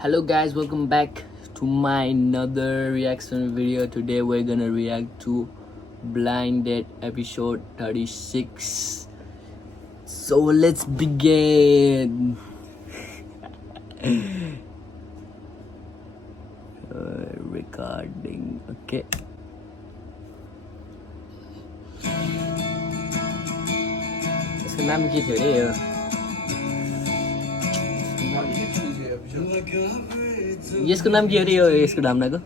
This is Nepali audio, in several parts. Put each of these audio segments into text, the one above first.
Hello guys, welcome back to my another reaction video. Today we're gonna react to Blind Date episode 36. So let's begin. Recording, okay. इसको नाम के थियो रे यो यसको नाम के हो रे यो यसको डाम्नाको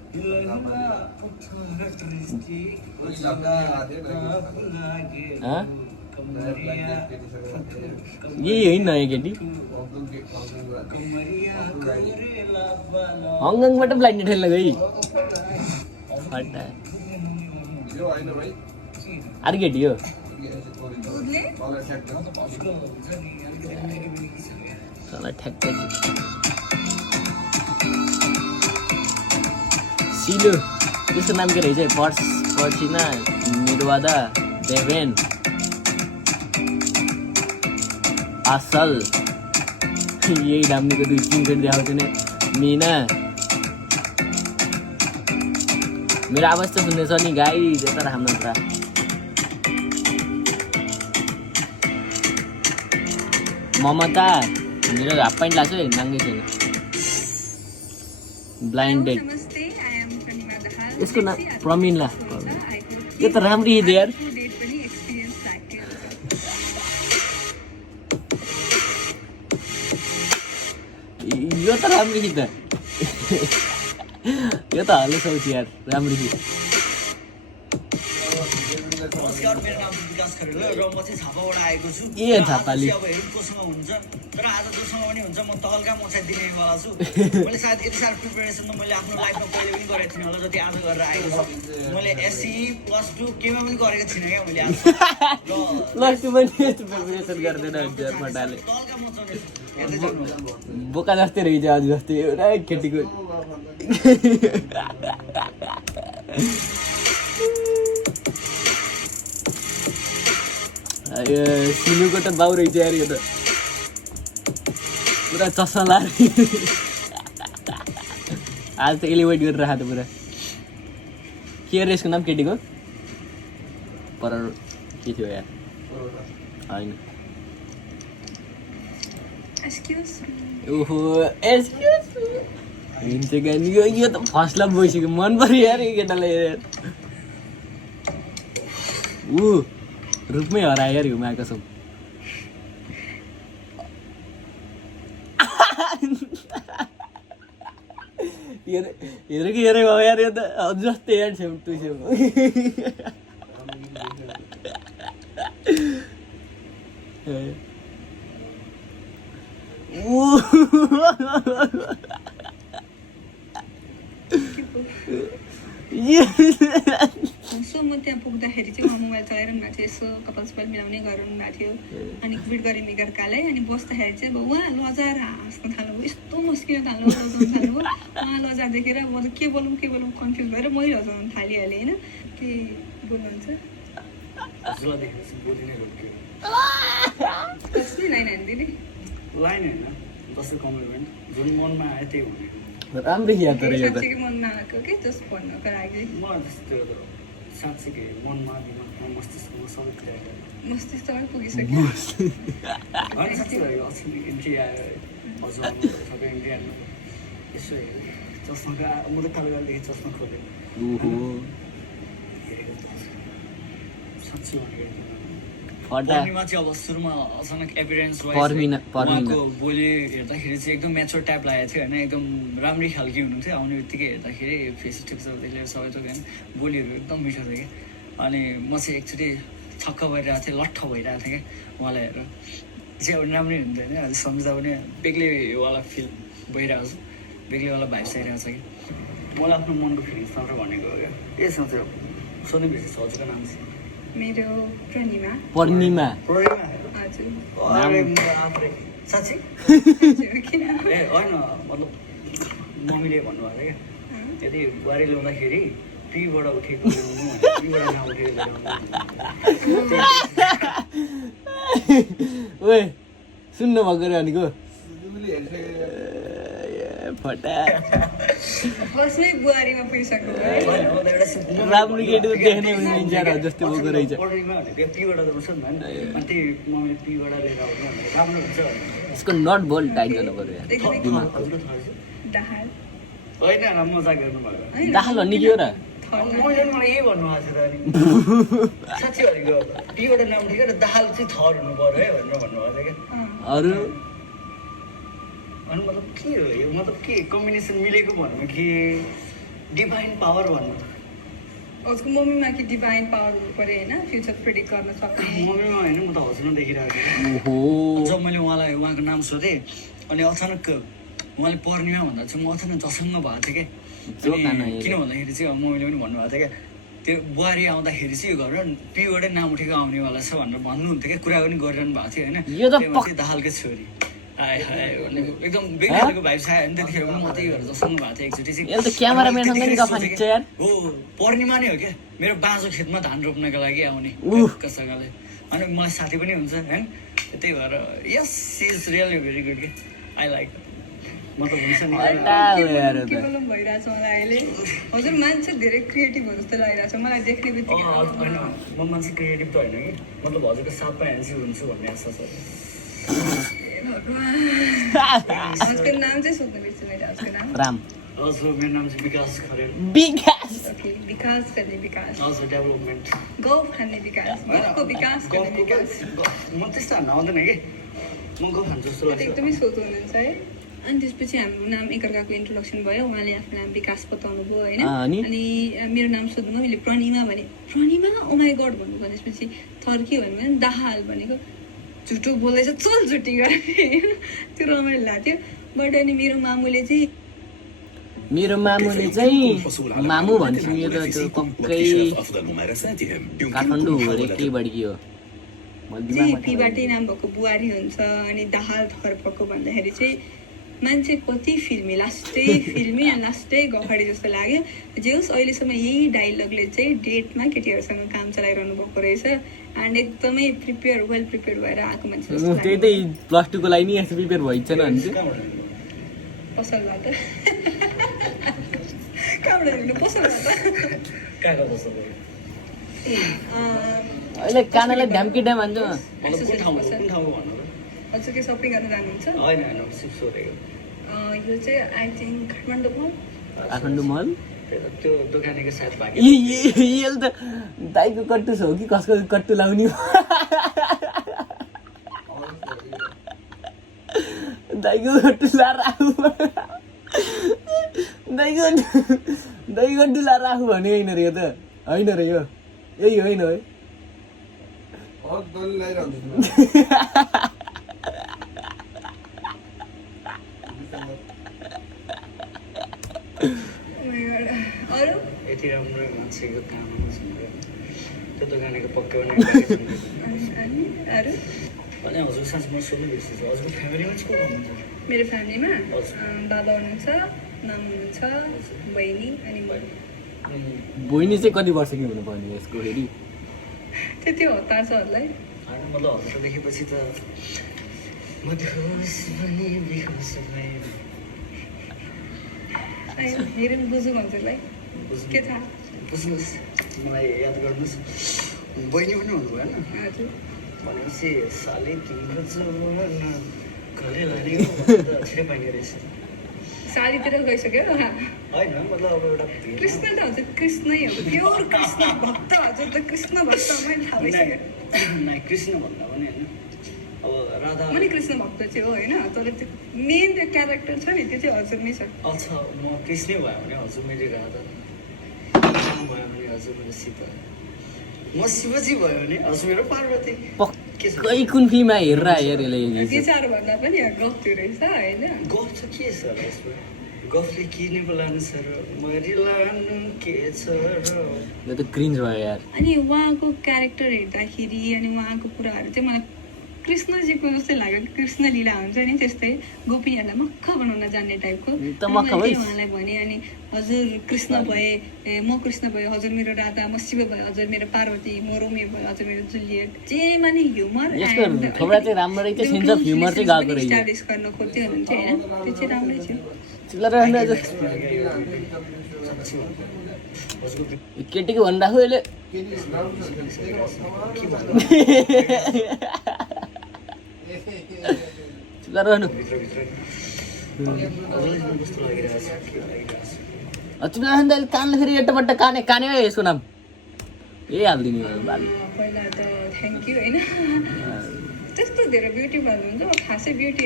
यही होइन नयाँ केटी हङकङबाट ब्लाइन्ड खेल्न गई अर्को केटी हो ठ्याक्कै सिलु त्यसको नाम के रहेछ पर्सिना निर्वादा देवेन असल यही डाम्नेको दुई स्क्रिनसट देखाउँछु नि मिना मेरो आवाज त सुन्दैछ नि गाइस यता राम्रो छ ममता मेरो हाफ प्यान्ट लाग्छ है नाङ्गै छैन ब्लाइन्ड डेट यसको नाम प्रमिन ला यो त राम्री देयर यो त राम्री त यो त हालै छ यार राम्री नमस्कार मेरो नाम विकास खरेल र म चाहिँ झापाबाट आएको छु ए झापाली अब हेरकोसँग हुन्छ तर आज जोसँग पनि हुन्छ म तल्का मछा दिनेवाला छु मैले सायद यति साह्रो प्रिपरेसन त मैले आफ्नो लाइफमा कहिले पनि गरेको थिइनँ होला जति आज गरेर आएको छु मैले एससी +2 केमा पनि गरेको थिइनँ क्या मैले आज +2 पनि प्रिपरेसन गर्दैन हजुर मटाले तल्का मचाउने बोका जस्तै रहेछ आज जस्तै एउटा केटीको सिलुको त बाउ रहेछ यार यो त पुरा चस्मा लाएर आज त एलिभेट गरेर राखेको त पुरा के अरे यसको नाम केटीको पर के थियो यार होइन ओहो एक्सक्युज हिँड्छ गानी यो त फर्स्ट लभ भइसक्यो मन पर्यो यार यो केटालाई यार रूपमै हरायो यार यो माया कसम हेर कि हेरे बाबा यार यो त जस्तै यार छेउ टु छेउ सो म त्यहाँ पुग्दाखेरि चाहिँ उहाँ मोबाइल चलाइरहनु भएको थियो यसो कपाल सपाल मिलाउने गरिरहनु भएको थियो अनि ग्रिट गऱ्यौँ एकअर्कालाई अनि बस्दाखेरि चाहिँ अब उहाँ लजार हाँस्न थाल्नुभयो यस्तो मस्किन थाल्नुभयो लजाउनु थाल्नुभयो उहाँ लजार देखेर म त के बोलौँ कन्फ्युज भएर मैले लजाउनु थालिहालेँ होइन के बोल्नुहुन्छ कसरी लाइन हानिदिने लाइन होइन जस्तो कम्प्लिमेन्ट जुन मनमा आयो त्यही हुने राम्रो याद तर यो त साँच्चीकै मनमा आएको के जस्ट भन्नको लागि मलाई त्यस्तो साँच्चीकै मनमा दिमागमा मस्तिष्कमा सबैतिर मस्तिष्कमै पुगिसक्यो होइन साँच्चै भयो अस्ति इन्ट्री आयो हजुर सबै इन्ट्री हाल्नु यसो हेरेँ चस्माको म त कालो गालीदेखि चस्मा खोलेँ हेरेको साँच्ची भनेको पर्णिमा चाहिँ अब सुरुमा अचानक एपिरेन्स उहाँको बोली हेर्दाखेरि चाहिँ एकदम म्याचोर टाइप लागेको थियो होइन एकदम राम्रै खालको हुनुहुन्थ्यो आउने बित्तिकै हेर्दाखेरि फेस टिप्सदेखि लिएर सबै थोक होइन बोलीहरू एकदम मिठो थियो कि अनि म चाहिँ एकचोटि छक्क भइरहेको थिएँ लट्ठ भइरहेको थिएँ क्या उहाँलाई हेरेर चाहिँ अब राम्रै हुन्थ्यो होइन अहिले सम्झिँदा पनि बेग्लैवाला फिल भइरहेको छ बेग्लैवाला भाइब्स आइरहेको छ कि मलाई आफ्नो मनको फिलिङ्स मात्र भनेको हो क्या ए सोचेर सोध्नु बिर्सेछु हजुरको नाम चाहिँ मेरो पूर्णिमा हजुर साँच्ची ए होइन मतलब मम्मीले भन्नुभएको क्या यदि बुहारी ल्याउँदाखेरि टीबाट उठेको टीबाट नउठेको ओए सुन्नु भएको रे भनेको फटा फर्स्टमै बुहारीमा पुगिसक्नु भयो होइन, म त एउटा सिम्पल राम्रो केटी त देख्ने हुने इन्जार जस्तो बोको रहेछ पढ्नेमा भनेको पीबाट त हुन्छ नि होइन अनि त्यही मम्मीले पीबाट लिएर आउनु भनेर राम्रो हुन्छ भनेर यसको नट बोल टाइट गर्नु पर्यो यार एकदमै दिमागको हजुर थाहा छ दाहाल होइन न मजाक गर्नुभयो होइन दाखल भन्ने के हो र मैले मलाई यही भन्नुभएको छ त अनि साँच्चै भनेको पीबाट नाम ठिकै र दाहाल चाहिँ थर हुनु पर्यो है भनेर भन्नुभएको थियो क्या अरू अनि मतलब के हो यो मतलब के कम्बिनेसन मिलेको भन्नु कि डिभाइन पावर भन्नु उसको मम्मीमा कि डिभाइन पावर हुनु पर्यो होइन फ्युचर प्रेडिक्ट गर्न सक्ने मम्मीमा होइन म त हजुरमा देखिरहेको थिएँ ओहो जब मैले उहाँलाई उहाँको नाम सोधेँ अनि अचानक उहाँले पूर्णिमा भन्दा चाहिँ म अचानक झसङ्ग भएको थिएँ क्या अनि किन भन्दाखेरि चाहिँ अब मम्मीले पनि भन्नुभएको थियो क्या त्यो बुहारी आउँदाखेरि चाहिँ यो घर पीबाटै नाम उठेको आउनेवाला छ भनेर भन्नुहुन्थ्यो क्या कुरा पनि गरिरहनु भएको थियो होइन यो त त्यही माथि दाहालकै छोरी हाय हाय भन्ने एकदम बेग्लाको भाइब छ अनि त्यतिखेर पनि म त्यही भएर जसँग भएको थिएँ एकचोटि चाहिँ यसले त क्यामेराम्यानसँग नि गफ हान्छ यार हो पूर्णिमा नै हो क्या मेरो बाँझो खेतमा धान रोप्नको लागि आउने कसैकाले अनि मलाई साथी पनि हुन्छ होइन त्यही भएर yes she is really very good के आई लाइक मतलब हुन्छ नि के बोलौँ भइरहेछ मलाई अहिले हजुर मान्छे धेरै क्रिएटिभ हो जस्तो लागिरहेछ मलाई देख्ने बित्तिकै होइन म मान्छे क्रिएटिभ त होइन कि मतलब हजुरको साथमा ह्यान्सी हुन्छु भन्ने आशा छ ए भगवान् हजुरको नाम चाहिँ सोध्नु बिर्सेँ मैले हजुरको नाम राम हजुर मेरो नाम चाहिँ विकास खरेल विकास ओके विकास गर्ने विकास हजुर डेभलपमेन्ट गफ खाने विकास गफको विकास गर्ने विकास म त्यस्तो हान्न आउँदैन कि म गफ खान्छु जस्तो त्यो त लाग्छ एकदमै सोच हुनुहुन्छ है अनि त्यसपछि हाम्रो नाम एकअर्काको इन्ट्रोडक्सन भयो उहाँले आफ्नो नाम विकास बताउनु भयो होइन अनि? अनि मेरो नाम सोध्नुमा मैले प्रणिमा भने प्रणिमा ओ माई गड भन्नुभयो त्यसपछि थर्की भन्नुभयो भने दाहाल भनेको झुटो बोल्दैछ चल झुटी गरेँ त्यो रमाइलो लाग्थ्यो बट अनि मेरो मामुले चाहिँ मामु भन्छु यो त त्यो पक्कै काठमाडौँ हो अरे केही बढी हो चाहिँ पीबाटै नाम भएको बुहारी हुन्छ अनि दाहाल थर भएको भन्दाखेरि चाहिँ मान्छे कति फिल्मी अनि लास्टै गफाडी जस्तो लाग्यो जे होस् अहिलेसम्म यही डाइलगले चाहिँ डेटमा केटीहरूसँग काम चलाइरहनु भएको रहेछ एन्ड एकदमै वेल प्रिपेयर भएर आएको मान्छे जस्तो त्यही लाग्यो। त प्लस टूको लागि नि यस्तो प्रिपेयर भइन्छ भने पसलबाट कहाँबाट ल्याउनु? पसलबाट कहाँको जस्तो अहिले कानालाई ढ्याम्की ड्याम हान्छ मतलब कुन ठाउँको भन्नु त हजुर के सपिङ गर्न जानुहुन्छ? होइन होइन सिप सोधेको यो चाहिँ आई थिङ्क काठमाडौँमा काठमाडौँ मल त्यो दोकानेको साथ भाग्य यसले त दाइको कट्टु छ हो कि कसको कट्टु लाउने हो दाइको कट्टु लाएर आफू दाइको कट्टु लाएर आफू भने होइन रे यो त होइन रे यो यही होइन है अरू यति राम्रो मान्छेको काम त्यो दोकानेको पक्कै पनि अनि अरू अनि हजुर साँच्चै म सोध्नु बिर्सेछु हजुरको फ्यामिलीमा चाहिँ को हुनुहुन्छ मेरो फ्यामिलीमा बाबा हुनुहुन्छ मामा हुनुहुन्छ बहिनी अनि म बहिनी चाहिँ कति वर्षकी हुनुपर्ने यसको फेरि त्यति हतार छहरूलाई होइन मतलब हजुरको देखेपछि त म बेहोस भने बेहोस भएँ हेरेर बुझौँ हजुरलाई के थाहा बुझ्नुहोस् मलाई याद गर्नुहोस् बहिनी पनि भन्नु भएन हजुर भनेपछि साले तिम्रो जवाना घरे लाने छिटो पाइने रहेछ साडीतिर गइसक्यो होइन मतलब अब एउटा कृष्ण त हजुर कृष्णै हो प्योर कृष्ण भक्त हजुर त कृष्ण भक्त मैले थाहा भइसक्यो नाही कृष्ण भन्दा पनि होइन अब राधा म नि कृष्ण भक्त चाहिँ हो होइन तर त्यो मेन त्यो क्यारेक्टर छ नि त्यो चाहिँ हजुर नै छ अच्छा म कृष्णै भयो भने हजुर मैले राधा भयो भने हजुर मेरो सीता म शिवजी भयो भने हजुर मेरो पार्वती पक्कै कुन फिल्ममा हेरेर हेर यसले विचार भन्दा पनि गफ त्यो रहेछ होइन गफ चाहिँ के छ होला यसमा गफले किने बोलाउनु छ र मरिलानु के छ र यो त क्रिन्ज भयो यार अनि उहाँको क्यारेक्टर हेर्दाखेरि अनि उहाँको कुराहरू चाहिँ मलाई कृष्णजीको जस्तै लाग्यो कृष्ण लीला हुन्छ नि त्यस्तै गोपीहरूलाई मक्ख बनाउन जान्ने टाइपको उहाँलाई भने अनि हजुर कृष्ण भए म कृष्ण भयो हजुर मेरो राधा म शिव भयो हजुर मेरो पार्वती म रोमियो भयो हजुर मेरो जुलियट जेमा नि ह्युमर थोडा चाहिँ राम्रो रहेछ सेन्स अफ ह्युमर चाहिँ गएको रहेछ इस्टाब्लिस गर्न खोज्दै हुनुहुन्छ होइन त्यो चाहिँ राम्रै थियो चुला रहनु आज केटीको भनिराखु अहिले चुला रहनु चुला रहनु अहिले कानले फेरि एटोबाट काने काने हो यसको नाम यही हालिदिनु पहिला त थ्याङ्क यू होइन त्यस्तो धेरै ब्युटी भन्नुहुन्छ खासै beauty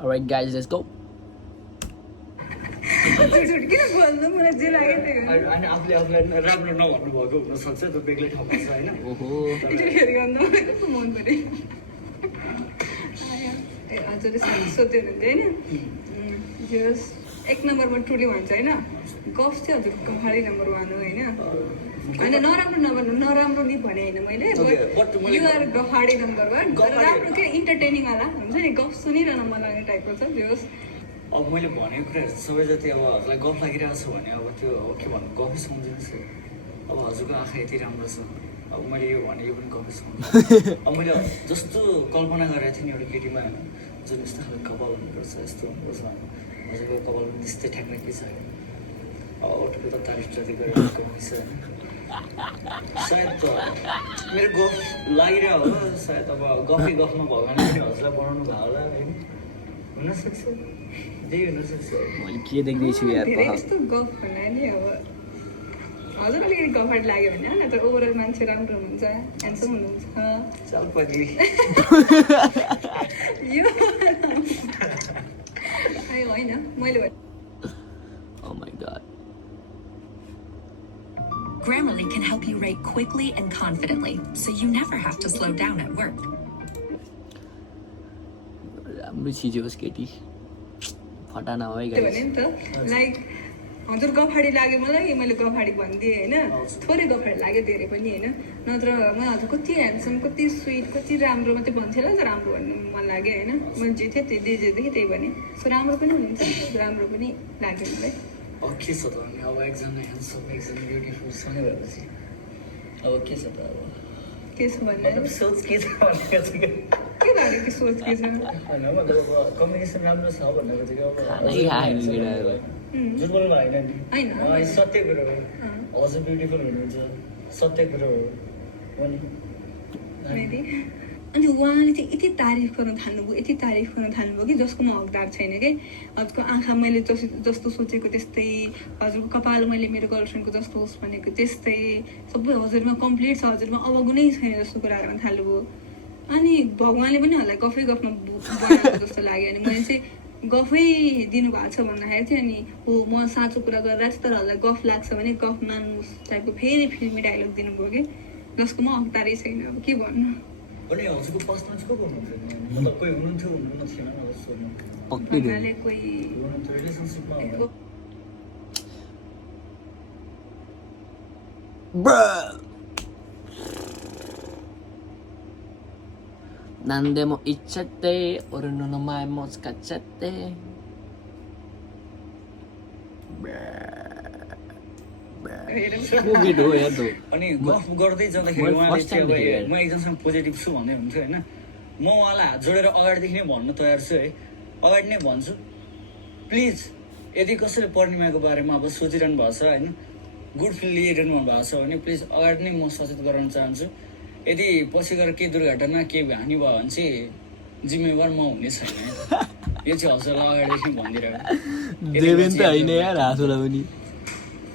Alright guys, let's go. किन बोल्नु मलाई जे लाग्यो त्यही हो अनि आफूले आफूलाई राम्रो नभन्नु भएको हुनसक्छ त्यो बेग्लै ठाउँमा छ होइन ओहो फेरि गर्नु कस्तो मन पऱ्यो ए हजुरले साथी सोध्यो भने होइन जस एक नम्बरमा ट्रुली भन्छ होइन गफ चाहिँ हजुरको गफाडी नम्बर 1 हो होइन होइन नराम्रो नि भने होइन मैले युआर गफाडी नम्बर 1 राम्रो के इन्टरटेनिङ वाला हुन्छ नि गफ सुनिरहन मन लाग्ने टाइपको छ जस अब मैले भनेको कुराहरू सबै जति अब हजुरलाई गफ लागिरहेको छ भने अब त्यो के भन्नु गफै सम्झिनुहोस् अब हजुरको आँखा यति राम्रो छ अब मैले यो भने यो पनि गफै सम्झिनु अब मैले जस्तो कल्पना गरेको थिएँ नि एउटा केटीमा होइन जुन यस्तो खालको कपाल हुनुपर्छ यस्तो हुनुपर्छ हजुरको कपाल पनि त्यस्तै ठ्याक्क के छ अब अरूको त तारिफ जति गरेर कमाइछ होइन सायद मेरो गफ लागिरहेको होला सायद अब गफमा भगवान् पनि हजुरलाई बनाउनु भयो होला होइन हुनसक्छ त्यही हुनसक्छ मैले के देख्दैछु यार धेरै यस्तो गफ भन्दा नि अब हजुर अलिकति गफाडी लाग्यो भने न त ओभरअल मान्छे राम्रो हुनुहुन्छ ह्यान्डसम हुनुहुन्छ चल पग्ली यो होइन मैले Oh my god. Grammarly can help you write quickly and confidently, so you never have to slow down at work. राम्रो चिज होस् केटी फटा नभए त्यो भने नि त लाइक हजुर गफाडी लाग्यो मलाई मैले गफाडी भनिदिएँ होइन थोरै गफाडी लाग्यो धेरै पनि होइन नत्र म हजुर कति ह्यान्डसम कति स्विट कति राम्रो मात्रै भन्थेँ होला त राम्रो भन्नु मन लाग्यो होइन मैले जे थिएँ त्यही जेदेखि त्यही भने सो राम्रो पनि हुन्छ राम्रो पनि लाग्यो मलाई अब के छ त अनि अब एकजना ह्यान्डसम एकजना ब्युटिफुल छ नि भएपछि अब के छ त अब के छ भन्ने मतलब सोच के छ भनेको चाहिँ के लाग्यो कि सोच के छ होइन मतलब अब कम्युनिकेसन राम्रो छ भनेको चाहिँ अब खानै खाएन केटाहरू जुन बोल्नु भएको होइन होइन सत्य कुरो हो हजुर ब्युटिफुल हुनुहुन्छ सत्य कुरो हो नि मेबी अनि उहाँले चाहिँ यति तारिफ गर्न थाल्नुभयो कि जसको म हकदार छैन कि हजुरको आँखा मैले जस्तो सोचेको त्यस्तै हजुरको कपाल मैले मेरो गर्लफ्रेन्डको जस्तो होस् भनेको त्यस्तै सबै हजुरमा कम्प्लिट छ हजुरमा अवगुणै छैन जस्तो कुरा गर्न थाल्नुभयो अनि भगवान्ले पनि हामीलाई गफै गफमा बनाएको जस्तो लाग्यो अनि मैले चाहिँ गफै दिनुभएको छ भन्दाखेरि चाहिँ अनि हो म साँचो कुरा गरेर तर हामीलाई गफ लाग्छ भने गफ मान्नुहोस् टाइपको फेरि फिल्मी डायलग दिनुभयो कि जसको म हकदारै छैन अब के भन्नु अनि हजुरको फर्स्टमा चाहिँ को हुनुहुन्थ्यो मतलब कोही हुनुहुन्थ्यो हुनुहुन्न थिएन सोध्नु पक्कै भन्नाले कोही हुनुहुन्थ्यो रिलेसनसिपमा Nandemo ichate or no mai moskachate. Movie do यार तो. अनि गफ गर्दै जाँदाखेरि उहाँले चाहिँ अब म एकजनासँग पोजिटिभ छु भन्दै हुन्थ्यो होइन म उहाँलाई हात जोडेर अगाडिदेखि नै भन्नु तयार छु है अगाडि नै भन्छु प्लिज यदि कसैले पूर्णिमाको बारेमा अब सोचिरहनु भएको छ होइन गुड फिल लिइरहनु भएको छ भने प्लिज अगाडि नै म सचेत गराउन चाहन्छु यदि पछि गएर केही दुर्घटना केही हानि भयो भने चाहिँ जिम्मेवार म हुने छैन यो चाहिँ हजुरलाई अगाडिदेखि भनिदिरहेको देवेन त होइन यार हाँसोलाई पनि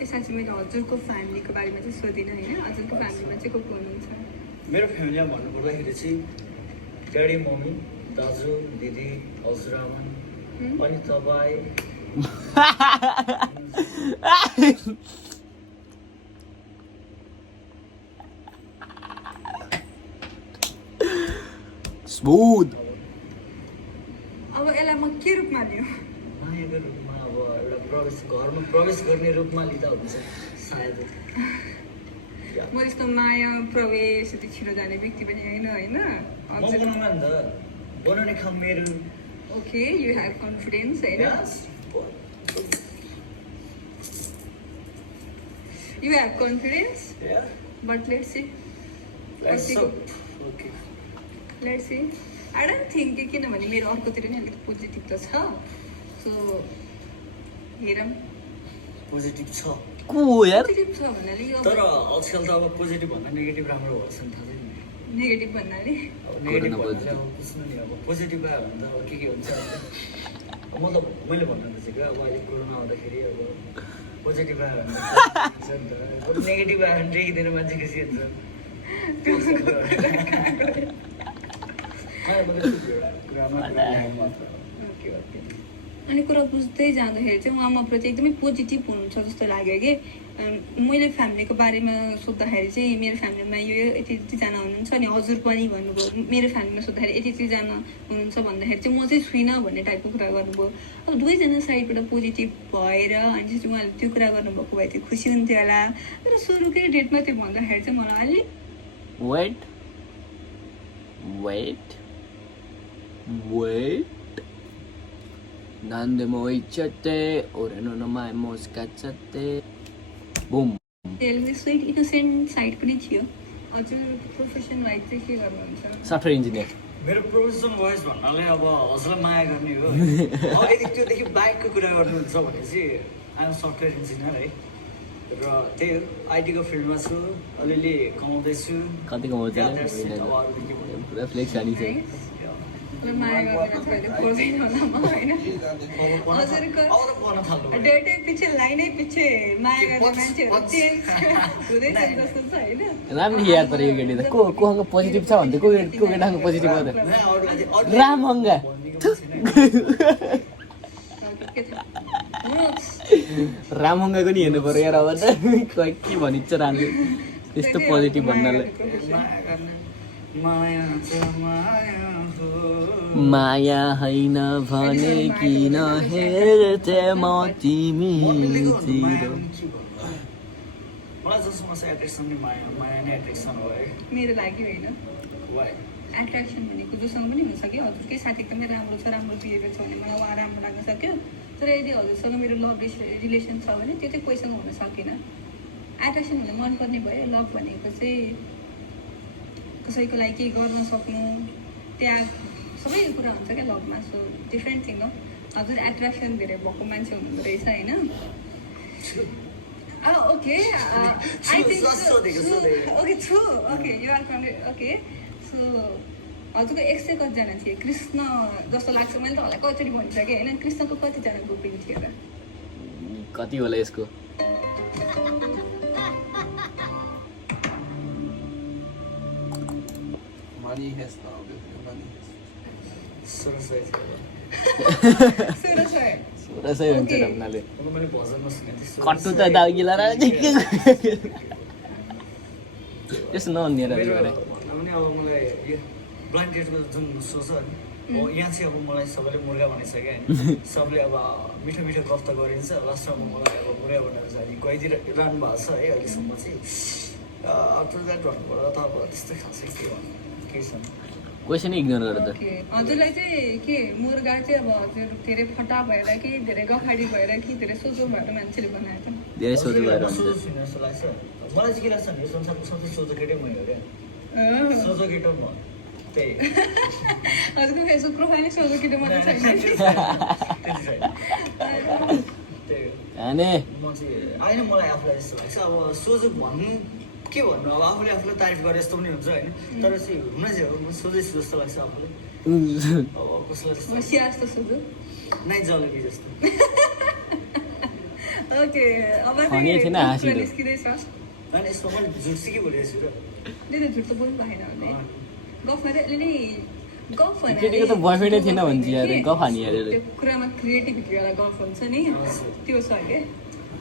साँच्ची मैले हजुरको फ्यामिलीको बारेमा चाहिँ सोधिनँ होइन हजुरको फ्यामिलीमा चाहिँ को हुनुहुन्छ मेरो फ्यामिलीमा भन्नुपर्दाखेरि चाहिँ ड्याडी मम्मी दाजु दिदी हजुरआमा अनि तपाईँ स्मुथ अब यसलाई म के रूपमा लिऊँ मायाको रूपमा अब एउटा घरमा प्रवेश गर्ने रूपमा लिँदा हुन्छ सायद म यस्तो माया प्रवेश यति छिटो जाने व्यक्ति पनि होइन होइन म बनाउनु नि त बनाउने काम मेरो ओके यु हेभ कन्फिडेन्स होइन you have confidence but let's see okay let's see I don't think कि किनभने मेरो अर्कोतिर नि अलिकति पोजिटिभ त छ सो हेरौँ पोजिटिभ छ को यार पोजिटिभ छ भन्नाले यो तर आजकल त अब पोजिटिभ भन्दा नेगेटिभ राम्रो भन्छ नि थाहा छैन नेगेटिभ भन्नाले अब नेगेटिभ भन्नाले अब बुझ्नु नि अब पोजिटिभ आयो भने त अब के हुन्छ अब मतलब मैले भन्नु खोजेको अब अहिले कोरोना आउँदाखेरि अब पोजिटिभ आयो भने त नेगेटिभ आयो भने रेखिदिएर मान्छे खुसी हुन्छ त्यो अनि कुरा बुझ्दै जाँदाखेरि चाहिँ उहाँमाप्रति एकदमै पोजिटिभ हुनुहुन्छ जस्तो लाग्यो कि मैले फ्यामिलीको बारेमा सोद्धाखेरि चाहिँ मेरो फ्यामिलीमा यो यति यतिजना हुनुहुन्छ अनि हजुर पनि भन्नुभयो मेरो फ्यामिलीमा सोद्धाखेरि यति यतिजना हुनुहुन्छ भन्दाखेरि चाहिँ म चाहिँ छुइनँ भन्ने टाइपको कुरा गर्नुभयो अब दुवैजना साइडबाट पोजिटिभ भएर अनि चाहिँ उहाँले त्यो कुरा गर्नुभएको भए चाहिँ खुसी हुन्थ्यो होला तर सुरुकै डेटमा त्यो भन्दाखेरि चाहिँ मलाई अलिक Wait. Nande mo ichate, ore no mai moskachate. Boom. त्यसले स्विट इनोसेन्ट साइड पनि थियो हजुरको प्रोफेसन वाइज चाहिँ के गर्नुहुन्छ Software engineer. मेरो प्रोफेसन वाइज भन्नाले अब हजुरलाई माया गर्ने हो यदि त्योदेखि बाहेकको कुरा गर्नुहुन्छ भने चाहिँ आइएम सफ्टवेयर इन्जिनियर है र त्यही हो आइटीको फिल्डमा छु अलिअलि कमाउँदैछु कति कमाउँछ Yeah, that's it. अब अरूले के भन्नु? पुरा फ्लेक्स हानी छ माया गरेर चाहिँ अहिले पर्दैन होला म होइन हजुरको अब त पढ्न थाल्नु भयो। डेटै पछि लाइनै पछि माया गर्ने मान्छेहरू चेन्ज हुँदैछ जस्तो छ होइन राम्रो याद पर यो केटी त कोसँग पोजिटिभ छ भन्दै को केटासँग पोजिटिभ हो त यहाँ अरूलाई चाहिँ अरू रामहङ्गा भनिदिएको छैन। के छ रामहङ्गाको नि हेर्नु पर्यो यार अब त खै के भनिन्छ राम्रो त्यस्तो पोजिटिभ भन्नाले माया गर्ने माया चाहिँ माया हो माया हैन भने किन हेर्थे म तिमीतिर मलाई जसमा चाहिँ एट्र्याक्सन नै माया माया नै एट्र्याक्सन हो है मेरो लागि होइन वाइ एट्र्याक्सन भनेको जोसँग पनि हुनसक्यो हजुरकै साथी एकदमै राम्रो छ राम्रो बिहेभियर छ भने मलाई उहाँ राम्रो लाग्न सक्यो तर यदि हजुरसँग मेरो लभ रिलेसन छ भने त्यो चाहिँ कोहीसँग हुन सकेन एट्र्याक्सन हुन मनपर्ने भयो लभ भनेको चाहिँ कसैको लागि केही गर्न सक्नु त्याग सबै कुरा हुन्छ क्या लभमा सो डिफ्रेन्ट थिङ हो हजुर एट्र्याक्सन धेरै भएको मान्छे हुनुहुँदो रहेछ होइन ओके आई थिङ्क ओके छु okay you are okay so हजुरको 100 कतिजना थिए कृष्ण जस्तो लाग्छ मैले त होला कतिचोटि भनिसकेँ होइन कृष्णको कतिजना ग्रुपिङ थियो र कति होला यसको Money has now. Money has. 1600 थियो सुरज सर सोह्र सय हुन्छ Okay. भन्नाले अब मैले भजनमा सुनेको थिएँ कट्टु त दागिला र त्यस्तो नभनिदिएर मेरो अरे भन्दा पनि अब मलाई यो ब्ल्याङ्केटको जुन सोच हो नि अब यहाँ चाहिँ अब मलाई सबैले मुर्गा भनिसक्यो होइन सबले अब मिठो मिठो गफ त गरिन्छ लास्टमा मलाई अब मुर्गा भनेर चाहिँ गइदिइरहनु भएको छ है अहिलेसम्म चाहिँ आफ्टर द्याट भन्नुपर्दा त अब त्यस्तो खासै के भन्नु केही छैन क्वेसन इग्नोर गर त ओके हजुरलाई चाहिँ के मुर्गा चाहिँ अब हजुर धेरै फटा भएर कि धेरै गफाडी भएर कि धेरै सोझो भएर मान्छेले बनाएको धेरै सोध्नु भएर सोझो हुन्छ छुइनँ जस्तो लाग्छ मलाई चाहिँ के लाग्छ भने यो संसारको सबसे सोझो केटै मै हो क्या सोझो केटो म त्यही हजुरको फेसबुक प्रोफाइल सोझो केटो मात्रै छैन त्यति छैन त्यही हो हाने म चाहिँ होइन मलाई आफूलाई यस्तो लाग्छ अब सोझो भन्नु के भन्नु अब आफूले आफूलाई तारिफ गरे जस्तो पनि हुन्छ होइन तर चाहिँ हुन चाहिँ अब म सोझै छु जस्तो लाग्छ आफूले अब कसैलाई त्यस्तो होसियार जस्तो सोझो नै जलेबी जस्तो ओके अब खनी थिएन, हाँसिलो। निस्किँदैछ होइन यसमा मैले झुट चाहिँ के बोलेको छु र त्यही त झुट त बोल्नु भएन भने गफमा चाहिँ अलिअलि गफ भनेर केटीको त boyfriend नै थिएन भन्छ यार, गफ हानी यार। त्यो कुरामा क्रिएटिभिटी वाला गफ हुन्छ नि त्यो छ क्या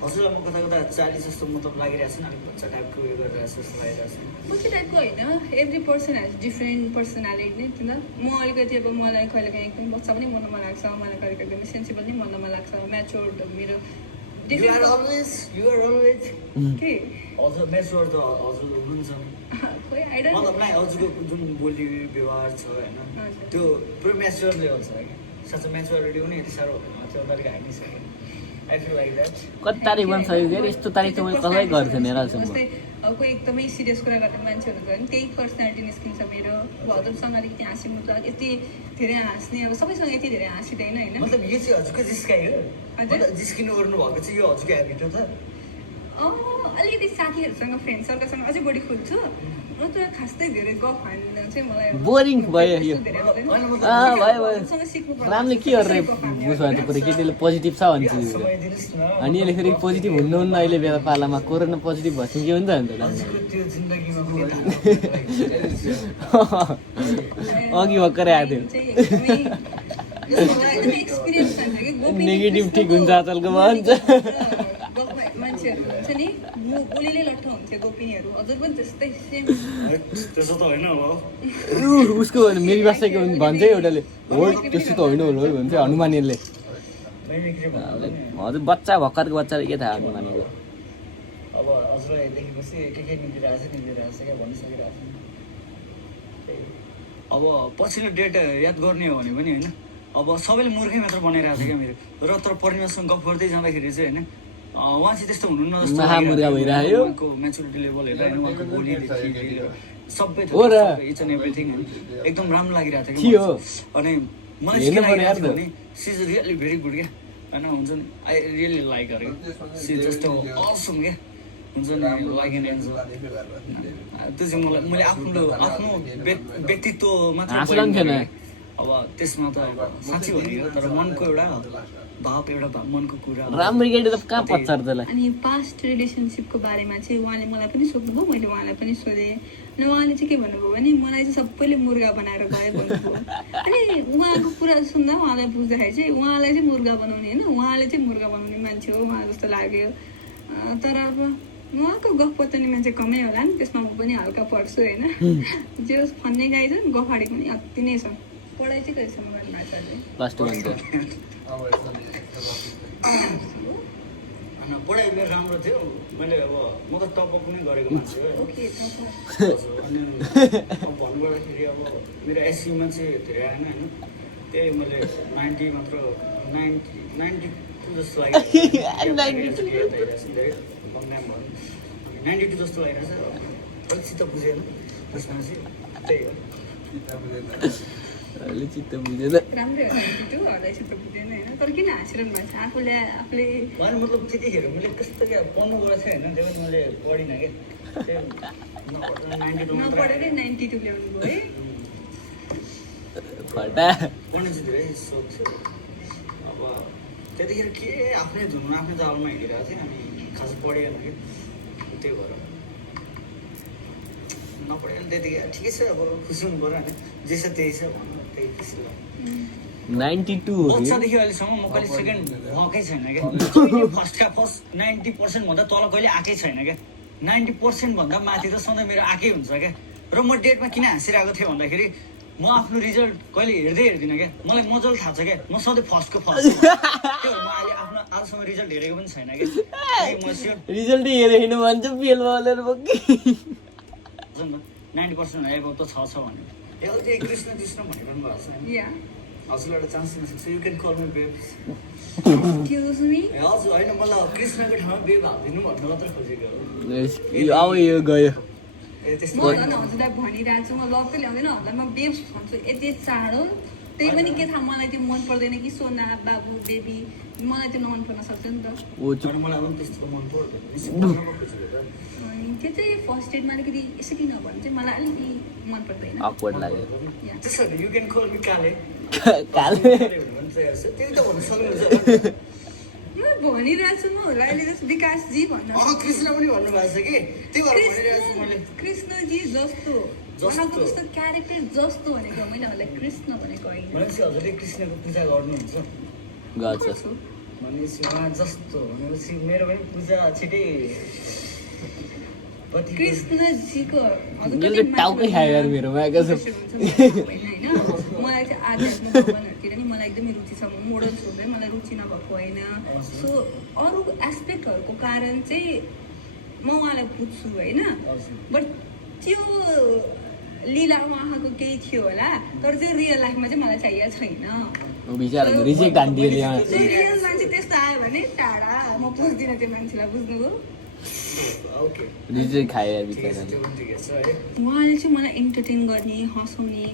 हजुरलाई म कता कता 40 जस्तो मतलब लागिरहेको छ नि अलिक बच्चा टाइपको उयो गरिरहेको छ जस्तो लागिरहेको छ कति टाइपको होइन every person has different personality नि त म अलिकति अब मलाई कहिलेकाहीँ एकदम बच्चा पनि मनमा लाग्छ मलाई कहिलेकाहीँ एकदमै सेन्सिबल नि मनमा लाग्छ म्याच्योर्ड मेरो You are always के हजुर मेच्योर त हजुर हुनुहुन्छ खोइ आइडन्ट मतलब नै हजुरको जुन बोली व्यवहार छ होइन हजुर। त्यो पुरै मेच्योर लेभल छ कि साँच्चै मेच्योरिटी पनि यति साह्रो त्यो तरिका हामी छ आई फिल लाइक द्याट कति तारिक बन्छ यो यार यस्तो तारिक त मैले कसै गर्थेन हेर जस्तै अब कोही एकदमै सिरियस कुरा गर्ने मान्छे हुनुहुन्छ भने त्यही पर्सनालिटी निस्किन्छ मेरो। अब हजुरसँग अलिकति हाँसी मुद्दा यति धेरै हाँस्ने, अब सबैसँग यति धेरै हाँसिँदैन होइन। मतलब यो चाहिँ हजुरको जिस्काइ हो? हजुर? जिस्किनु ओर्नु भएको चाहिँ यो हजुरको ह्याबिट हो त? अलिकति साथीहरूसँग फ्रेन्ड सर्कलसँग अझै बढी खुल्छु। म त खासै धेरै गफ हान्दिनँ चाहिँ मलाई बोरिङ भयो यो। धेरै आउँदैन। भयो सँग सिक्नु पर्छ। रामले के गरेर बुझ्नु भएको कुरा केटीले पोजिटिभ छ भन्छ समय दिनुहोस् न। अनि यसले फेरि पोजिटिभ हुनुहुन्न अहिले बेला पालामा कोरोना पोजिटिभ भएको के हुन्छ अन्त हजुरको त्यो जिन्दगीमा कुनै अघि भर्खरै आएको थियो नेगेटिभ ठिक हुन्छ आजकलको भन्छ मान्छेहरू हुन्छ नि बोलीले लट्ठ हुन्छ गोपिनीहरू। हजुर पनि त्यस्तै सेम। त्यसो त होइन होला। उसको मेरी बासाको भन्छ एउटाले हो त्यस्तो त होइन होला है भन्छ हनुमानले। हजुर बच्चा भर्खरको बच्चाले के थाहा हनुमानको। अब हजुरलाई देखेपछि के निदिरहेछ क्या भन्न सकिरहेको छैन। अब पछिल्लो डेट याद गर्ने हो भने पनि होइन, अब सबैले मूर्खै मात्र बनाइरहेको छ क्या मेरो। र तर परिवारसँग गफ गर्दै जाँदाखेरि चाहिँ होइन उहाँ चाहिँ त्यस्तो हुनुहुन्न जस्तो महामुर्गा भइरह्यो। उहाँको म्याचुरिटी लेभल हेरेर होइन, उहाँको बोलीदेखि सबै हो र इच एन्ड एभ्रिथिङ एकदम राम्रो लागिरहेको थियो। अनि मलाई चाहिँ के लागिरहेको थियो भने she is really very good क्या होइन, हुन्छ नि I really like her she जस्तो असम क्या हुन्छ नि लाइक एन एन्जल। त्यो चाहिँ मलाई मैले आफ्नो व्यक्तित्व मात्र अब त्यसमा त साँच्ची भनेको तर मनको एउटा भाव एउटा मनको कुरा। राम्रो केटी त कहाँ पच्छ त्यसलाई। अनि पास्ट रिलेसनसिपको बारेमा चाहिँ उहाँले मलाई पनि सोध्नुभयो, मैले उहाँलाई पनि सोधेँ। अनि उहाँले चाहिँ के भन्नुभयो भने मलाई चाहिँ सबैले मुर्गा बनाएर गए भन्नुभयो। अनि उहाँको कुरा सुन्दा उहाँलाई बुझ्दाखेरि चाहिँ उहाँलाई चाहिँ मुर्गा बनाउने होइन, उहाँले चाहिँ मुर्गा बनाउने मान्छे हो उहाँ जस्तो लाग्यो। तर अब उहाँको गफ पत्ताउने मान्छे कमै होला नि, त्यसमा म पनि हल्का पढ्छु होइन। जे होस् फन्ने गाई छ गफाडी पनि अति नै छ। पढाइ चाहिँ कहिलेसम्म गर्नुभएको छ अझै? प्लस टू भन्छ। पढाइ मेरो राम्रो थियो। मैले अब म त टप पनि गरेको मान्छे हो। ओके अनि अब भन्नुपर्दाखेरि अब मेरो एसयुमा चाहिँ धेरै आएन होइन, त्यही मैले 90 मात्र 92 जस्तो लाग्यो। 92 जस्तो लागिरहेछ। अलिक चित्त बुझेन त्यसमा चाहिँ त्यही हो। अहिले चित्त बुझेन। राम्रै हो 92 हल्दै चित्त बुझेन होइन। तर किन हाँसिरहनु भएको छ आफूले होइन मतलब त्यतिखेर मैले कस्तो क्या पढ्नु गएको थिएँ होइन, त्यही भएर मैले पढिनँ क्या। त्यही 92 मात्र नपढेरै 92 ल्याउनु भयो है। फटा पढ्ने चाहिँ धेरै सोच थियो। अब त्यतिखेर के आफ्नै धुनमा आफ्नै चालमा हिँडिरहेको थिएँ अनि खास पढेन कि त्यही भएर नपढेन। त्यतिखेर ठिकै छ अब खुसी हुनु पऱ्यो होइन, जे छ त्यही छ भन्नु त्यही खुसी लाग्यो। 92 हो बच्चादेखि अहिलेसम्म म कहिले सेकेन्ड भएकै छैन क्या। फर्स्टका फर्स्ट 90% भन्दा तल कहिले आएकै छैन क्या। 90% भन्दा माथि त सधैँ मेरो आएकै हुन्छ क्या। र म डेटमा किन हाँसिरहेको थिएँ भन्दाखेरि म आफ्नो रिजल्ट कहिले हेर्दिनँ क्या। मलाई मजाले थाहा छ क्या म सधैँ फर्स्ट। त्यो भएर म अहिले आफ्नो आजसम्म रिजल्ट हेरेको पनि छैन क्या। म स्योर रिजल्ट हेरेन भन्छ फेल भएर बोके 90% एबभ त छ भने ए अहिले चाहिँ कृष्ण भनिरहनु भएको छ। या हजुरलाई एउटा चान्स दिन सक्छु, you can call me babe. Excuse me हजुर होइन मलाई कृष्णको ठाउँमा बेब हालिदिनु भन्नु मात्र खोजेको हो। अब यो गयो। ए त्यस्तो म झन् हजुरलाई भनिरहेको छु, म लभ त ल्याउँदैन हजुरलाई म बेब्स भन्छु यति चाँडो। त्यही पनि के थाहा मलाई त्यो मन पर्दैन कि सोना बाबु बेबी, मलाई त्यो नमन पर्न सक्छ नि त। तर मलाई पनि त्यस्तो मन पर्दैन। अनि त्यो चाहिँ फर्स्ट डेटमा अलिकति यसरी नभनु चाहिँ मलाई अलिकति मन पर्दैन। अक्वर्ड लाग्यो। त्यसो भने यु क्यान कल मी काले। काले त्यही त भन्नु सक्नुहुन्छ। म भनिरहेको छु म अहिले जस्तो विकासजी भन्नु कृष्ण पनि भन्नुभएको छ कि त्यही भएर भनिरहेको छु मैले। कृष्णजी जस्तो उहाँको जस्तो क्यारेक्टर जस्तो भनेको मैले उहाँलाई कृष्ण भनेको होइन। भनेपछि हजुरले कृष्णको पूजा गर्नुहुन्छ? गर्छ। भनेपछि उहाँ जस्तो भनेपछि मेरो पनि पूजा छिटै कृष्णजीको यसले टाउकै खायो यार मेरोमा कसो। होइन मलाई चाहिँ आध्यात्म भगवानहरूतिर नि मलाई एकदमै रुचि छ। मोडल छोड्दै मलाई रुचि नभएको होइन। सो अरू एस्पेक्टहरूको कारण चाहिँ म उहाँलाई बुझ्छु होइन। बट त्यो लीला उहाँको केही थियो होला, तर चाहिँ रियल लाइफमा चाहिँ मलाई चाहिएको छैन। बिचारा रिजेक्ट हान्दियो रियल मान्छे त्यस्तो आयो भने टाढा म पुग्दिनँ त्यो मान्छेलाई, बुझ्नुभयो? ओके रिजेक्ट खायो यार ठिकै छ बिचारा त्यो पनि ठिकै छ है उहाँले चाहिँ मलाई इन्टरटेन गर्ने हँसाउने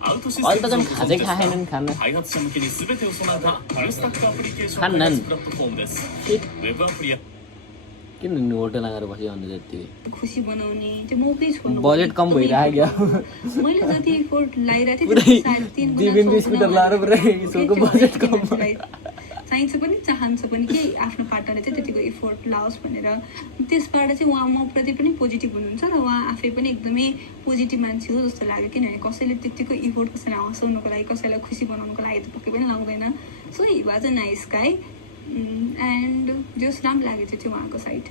アウトシス अहिले テ त ム झन् खाँदै खाएनन् खाना 開発者向けに全てを備えたフルスタックアプリケーションなんなん開発プラットフォームです。ウェブアプリや किन होटल लगाएर बस्यो भन्दा जति खुसी बनाउने त्यो मौकै छोड्नु बजेट कम भइरहेको मैले जति एफोर्ट लगाइरहेको पुरै थिएँ साढे 3 गुणा दिवेन्द्र स्कुटर लाएर पुरै सोको बजेट कम चाहिन्छ पनि चाहन्छ पनि कि आफ्नो पार्टनरले चाहिँ त्यतिको एफोर्ट लाओस् भनेर त्यसबाट चाहिँ उहाँ मप्रति पनि पोजिटिभ हुनुहुन्छ र उहाँ आफै पनि एकदमै पोजिटिभ मान्छे हो जस्तो लाग्यो किनभने कसैले त्यतिको एफोर्ट कसैलाई हँसाउनुको लागि कसैलाई खुसी बनाउनुको लागि त पक्कै पनि लाउँदैन so he was a nice guy and जस राम्रो लाग्यो चाहिँ उहाँको साइड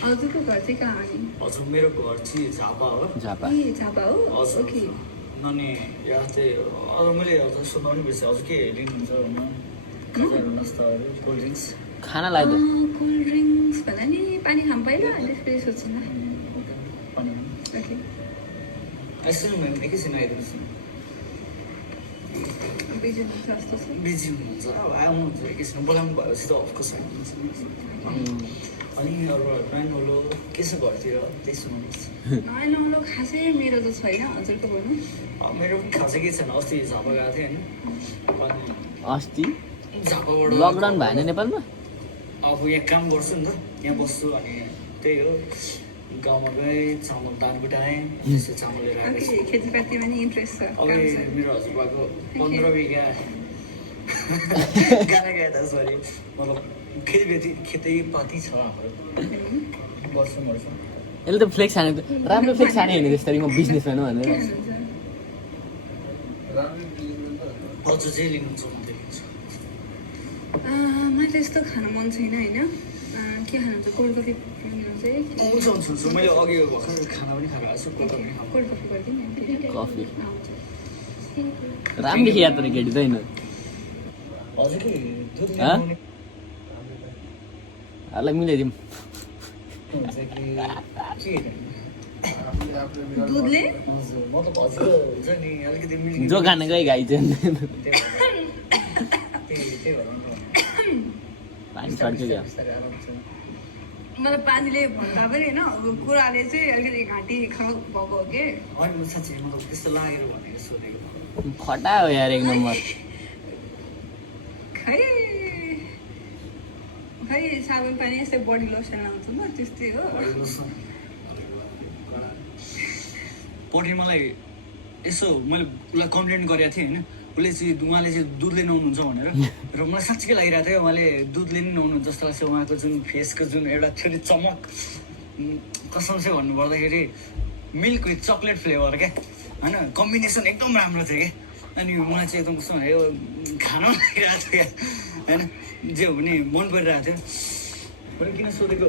हजुरको घर चाहिँ कहाँ हो नि हजुर मेरो घर चाहिँ झापा हो झापा ए झापा हो हजुर ओके अनि यहाँ चाहिँ अरू मैले हजुर सोध्न पनि बिर्सेँ हजुर के लिनुहुन्छ भने खाजाहरू नास्ताहरू कोल्ड ड्रिङ्क्स खाना लाग्यो कोल्ड ड्रिङ्क्स भन्दा नि पानी खानु पहिला त्यसपछि सोध्छु न पनि ओके आइसक्रिम एकैछिन आइदिनुहोस् न बिजी हुन्छ जस्तो छ बिजी हुनुहुन्छ अब आउनुहुन्छ एकैछिन बोलाउनु भएपछि त अफकोर्स आउनुहुन्छ अनि अरू नयाँ नौलो के छ घरतिर त्यही सुनाउनुहोस् नयाँ नौलो खासै मेरो त छैन हजुरको भन्नु मेरो पनि खासै केही छैन अस्ति झापा गएको थिएँ होइन अनि अस्ति झापाबाट लकडाउन भएन नेपालमा अब यहाँ काम गर्छु नि त यहाँ बस्छु अनि त्यही हो गाउँमा गएँ चामल दान गुटाएँ त्यसो चामल लिएर आएको छु ओके खेतीपातीमा नि इन्ट्रेस्ट छ अब मेरो हजुरबाको 15 बिघा गाना गाए त सरी मतलब खेतीपाती छ हाम्रो गर्छौँ यसले त फ्लेक्स हाने राम्रो फ्लेक्स हाने होइन त्यसरी म बिजनेसम्यान हो भनेर हजुर जे लिनुहुन्छ म त्यो लिन्छु मलाई त्यस्तो खानु मन छैन होइन के खानुहुन्छ कोल्ड कफी पिउनुहुन्छ हुन्छ हुन्छ हुन्छ मैले अघि भर्खर खाना पनि खाएर आएको छु कोल्ड कफी खाऊँ कोल्ड कफी गरिदिनु कफी हुन्छ राम्रो देखिया तर केटी छैन हजुर के दुध हाँ? ल्याउनेहरूलाई मिलाइदिउँ हुन्छ कि के दुधले हजुर म त हजुर हुन्छ नि अलिकति मिल्ने जो खान गए गाई चाहिँ त्यही भएर पानी सर्छ क्या बिस्तारै आराम छ मलाई पानीले भन्दा पनि होइन अब कुराले चाहिँ अलिकति घाँटी भएको हो कि होइन म साँच्चै मतलब त्यस्तो लागेर भनेको सोधेको खटा हो यार एक नम्बर खै खै साबुन पानी यस्तै बडी लोसन लाउँछु म त्यस्तै हो पोटी मलाई यसो मैले उसलाई कम्प्लेन गरेको थिएँ होइन उसले चाहिँ उहाँले चाहिँ दुधले नुहाउनुहुन्छ भनेर र मलाई साँच्चीकै लागिरहेको थियो उहाँले दुधले नि नुहाउनुहुन्छ जस्तो लाग्छ उहाँको जुन फेसको जुन एउटा थियो नि चमक कसम चाहिँ भन्नुपर्दाखेरि मिल्क विथ चक्लेट फ्लेभर क्या होइन कम्बिनेसन एकदम राम्रो थियो क्या अनि मलाई चाहिँ एकदम कस्तो यो खान लागिरहेको थियो क्या होइन जे हो भने मन परिरहेको थियो मैले किन सोधेको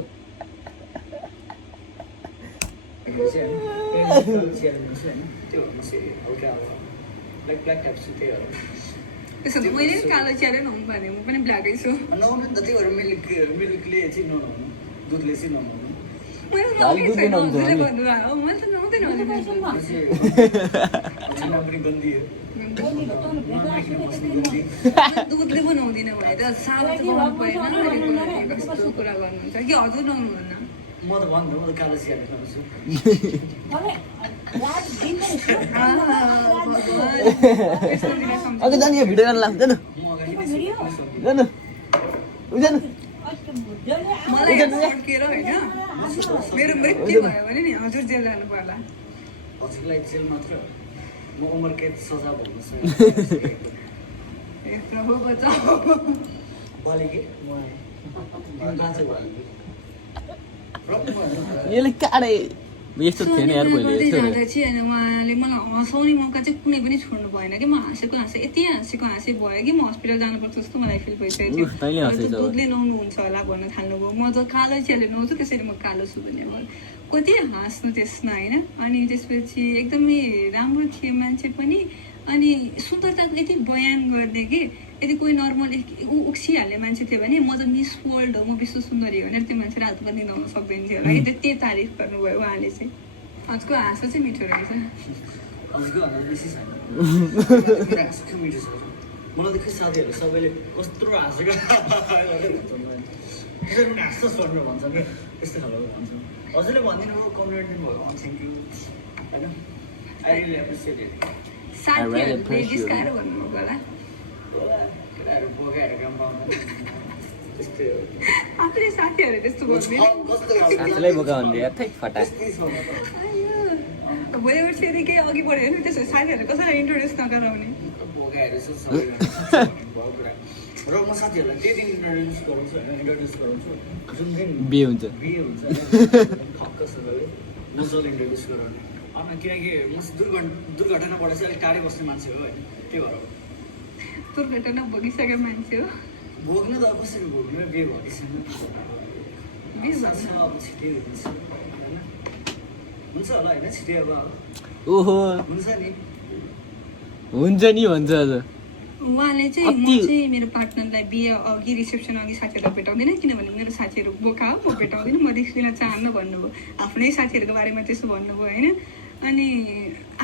त्यसो भने मैले नि कालो चिया नुहाउनु भने म पनि ब्ल्याकै छु नहुनु नि त त्यही भएर मिल्कले चाहिँ नहुनु दुधले चाहिँ नहुनु मैले दुधले नुहाउँछ हजुरले भने। भन्नुभयो हो मैले त नुहाउँदैन पनि गन्दी हो दुधले पो नुहाउँदिनँ भने त साह्रो त बनाउनु परेन कस्तो कुरा गर्नुहुन्छ कि हजुर नुहाउनुहुन्न म त भन्नु म त कालो चिया नुहाउँछु अघि जानु यो भिडियो गर्न लाग्छ जानु म अगाडि नै छु। जानु जानु मलाई फर्केर होइन मेरो मृत्यु भयो भने नि हजुर जेल जानु पर्ला हजुरलाई जेल मात्र म उमर कैद सजा भन्नु छ ए प्रभु बचाऊ बलि के म बाँचे भयो यसले काडे यस्तो थिएन यार गर्दै मैले जाँदा चाहिँ अनि उहाँले मलाई हँसाउने मौका चाहिँ कुनै पनि छोड्नु भएन कि म हाँसेको यति हाँसेको भयो कि म हस्पिटल जानुपर्छ जस्तो मलाई फिल भइसकेको उफ, तैँले हँसेछौ। थियो दुधले नुहाउनुहुन्छ होला भन्न थाल्नुभयो म त कालो चियाले नुहाउँछु त्यसरी म कालो छु भने कति हाँस्नु त्यसमा होइन अनि त्यसपछि एकदमै राम्रो थियो मान्छे पनि अनि सुन्दरताको यति बयान गर्ने कि यदि कोही नर्मल उक्सिहाल्ने मान्छे थियो भने म त मिस वर्ल्ड हो म विश्व सुन्दरी हो भनेर त्यो मान्छे रात पनि निधाउन सक्दैन थियो होला कि त्यही तारिफ गर्नुभयो उहाँले चाहिँ हजुरको हाँसो चाहिँ मिठो रहेछ हजुरको भन्दा बेसी छैन हाँसेको मिठो छ मलाई त खै साथीहरू सबैले कस्तो हाँसेको त्यसरी उनी हाँस्छ भनेर भन्छ कि त्यस्तो खालको भन्छ हजुरले भनिदिनु भयो कमेन्ट दिनुभयो थ्याङ्क यू होइन आई रियली एप्रिसिएट इट साथीहरूले डिस्काएर भन्नुभएको होला केटाहरू बोकाएर काम पाउँदैन त्यस्तै हो आफूले साथीहरूले त्यस्तो गर्दैन कस्तो खालको साथीलाई बोका भन्दै थै फटा भोलि उठेर केही अघि बढ्यो भने त्यसो साथीहरूले कसैलाई इन्ट्रोड्युस नगराउने बोकाहरू छ सबै भएको कुरा र म साथीहरूलाई त्यही दिन इन्ट्रोड्युस गराउँछु होइन इन्ट्रोड्युस गराउँछु जुन दिन बिहे हुन्छ बिहे हुन्छ खक्कसँगले मजाले इन्ट्रोड्युस गराउने अनि किनकि म दुर्घटनाबाट चाहिँ अलिक टाढै बस्ने मान्छे हो होइन त्यही भएर दुर्घटना भोगिसकेको मान्छे हो भोग्नु त अब कसरी भोग्नु बिहे भइसक्नु बिस अब छिटै हुन्छ होइन हुन्छ होला होइन छिटै अब ओहो हुन्छ नि हुन्छ नि भन्छ आज उहाँले चाहिँ म चाहिँ मेरो पार्टनरलाई बिहे अघि रिसेप्सन अघि साथीहरूलाई भेटाउँदैन किनभने मेरो साथीहरू बोका हो म भेटाउँदिनँ म रिस्क लिन चाहन्न भन्नुभयो आफ्नै साथीहरूको बारेमा त्यसो भन्नुभयो होइन अनि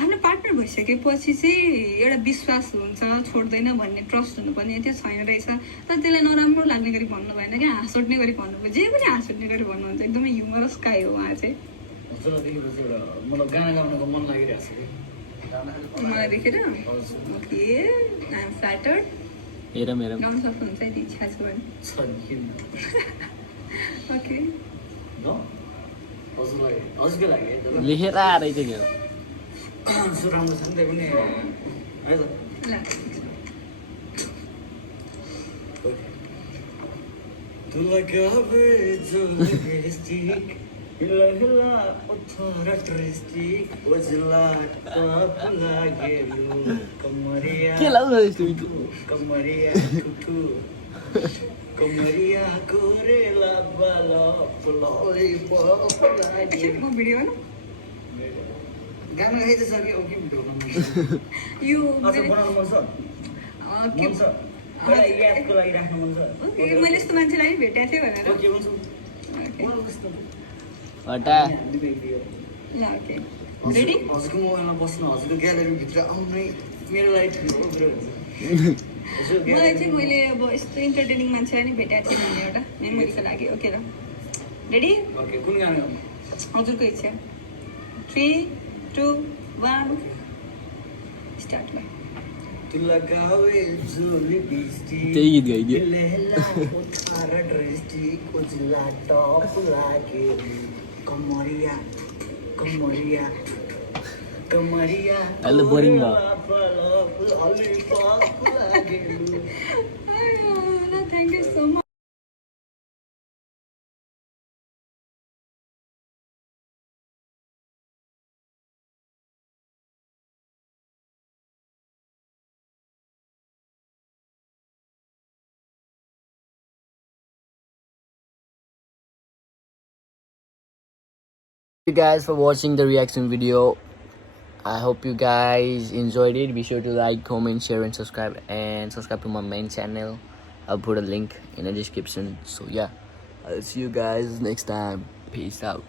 आफ्नो पार्टनर भइसकेपछि चाहिँ एउटा विश्वास हुन्छ छोड्दैन भन्ने ट्रस्ट हुनुपर्ने त्यो छैन रहेछ तर त्यसलाई नराम्रो लाग्ने गरी भन्नु भएन क्या हाँस उठ्ने गरी भन्नुभयो जे पनि हाँस उठ्ने गरी भन्नुहुन्छ एकदमै ह्युमरस गाई हो उहाँ चाहिँ हजुरलाई देखेपछि एउटा मतलब गाना गाउनुको मन लागिरहेको छ कि मलाई देखेर ओके आइ एम फ्ल्याटर्ड हेर मेरो गाउन सक्नुहुन्छ यदि इच्छा छ भने छ नि किन ओके ल हजुरलाई हजुरको लागि है त ल लेखेर आएर चाहिँ के हो सो राम्रो छ नि त्यही पनि है त ल Tu लगावे जो लिपस्टिक हिला हिला उठरा ट्रिस्टिक ओजला टप लागेलु कमरिया के लाउँछ यस्तो कमरिया टुटु कमरिया कोरेला बाला लॉलीपॉप लागेलु म भिडियो न गाना गाइदै छ कि ओके भिडियो बनाउनु यो अच्छा बनाउनु मन छ के मन छ मलाई यादको लागि राख्नु मन छ ओके मैले यस्तो मान्छेलाई भेटेको थिएँ भनेर ओके हुन्छ ओके मलाई कस्तो फटा ल ओके रेडी हजुरको मोबाइलमा बस्नु हजुरको ग्यालेरीभित्र आउनै मेरो लागि ठुलो कुरो हुन्छ मलाई चाहिँ मैले अब यस्तो इन्टरटेनिङ मान्छेलाई नै भेटेको थिएँ भन्ने एउटा मेमोरीको लागि ओके ल रेडी ओके कुन गाना गाउनु हजुरको इच्छा 3 2 1 स्टार्ट ल Tu लगावे जो लिपस्टिक त्यही गीत गाइदियो लेला उठारा ड्रेस्टिक उजला टप लागे कमरिया कमरिया कमरिया अहिले बोरिङ भयो लॉलीपॉप लागे thank you so much you guys for watching the reaction video. I hope you guys enjoyed it. Be sure to like, comment, share and subscribe to my main channel. I'll put a link in the description. So yeah, I'll see you guys next time. Peace out.